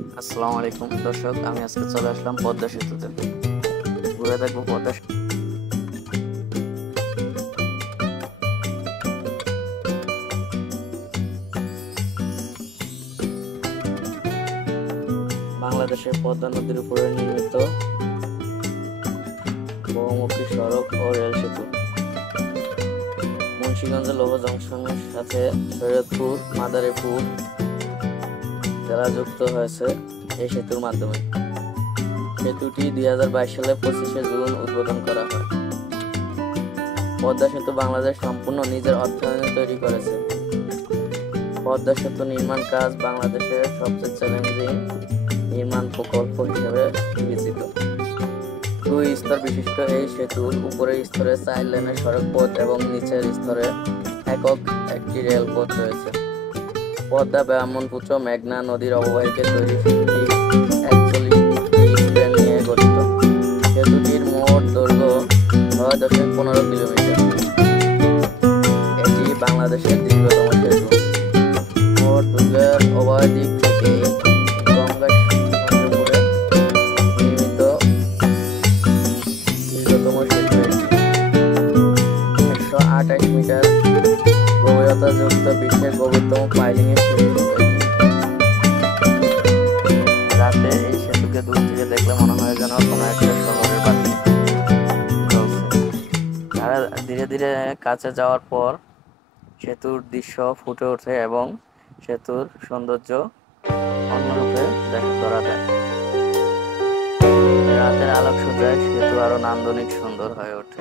আসসালামু আলাইকুম দর্শক, আমি আজকে চলে আসলাম পদ্মা সেতুতে। ঘুরে দেখবো পদ্মা সেতু। বাংলাদেশের পদ্মা নদীর উপরে নির্মিত বহুমুখী সড়ক ও রেল সেতু। মুন্সিগঞ্জের লৌহ জংশনের সাথে শরীয়তপুর মাদারীপুর জেলা যুক্ত হয়েছে এই সেতুর মাধ্যমে। সেতুটি 2022 সালে 25শে জুন উদ্বোধন করা হয়। পদ্মা সেতু বাংলাদেশ সম্পূর্ণ নিজের অর্থায়নে তৈরি করেছে। পদ্মা সেতু নির্মাণ কাজ বাংলাদেশের সবচেয়ে চ্যালেঞ্জিং নির্মাণ প্রকল্প হিসেবে বিবেচিত। 2 স্তর বিশিষ্ট এই সেতুর উপরের স্তরে 4 লেনের সড়ক পথ এবং নিচের স্তরে একক একটি রেলপথ রয়েছে। পদ্মা, ব্রাহ্মণপুত্র, মেঘনা নদীর অববাহিকায় তৈরি সেতুটি 41টি স্প্যান নিয়ে গঠিত। সেতুটির মোট দৈর্ঘ্য 6.15 কিলোমিটার। এটি বাংলাদেশের দীর্ঘতম সেতু। মোট দৈর্ঘ্যের উভয় দিক থেকে গঙ্গা উপরে নির্মিত দীর্ঘতম সেতু এটি। 128 মিটার গভীরতা যুক্ত বিশ্বের গভীরতম পাইলিং এর সেতু এটি। রাতে এই সেতুকে দূর থেকে দেখলে মনে হয় যেন কোনো একটা শহরের বাতি জ্বলছে। আর ধীরে ধীরে কাছে যাওয়ার পর সেতুর দৃশ্য ফুটে ওঠে এবং সেতুর সৌন্দর্য অন্যরূপে ধরা দেয়। রাতের আলোকসজ্জায় সেতু আরো নান্দনিক সুন্দর হয়ে ওঠে।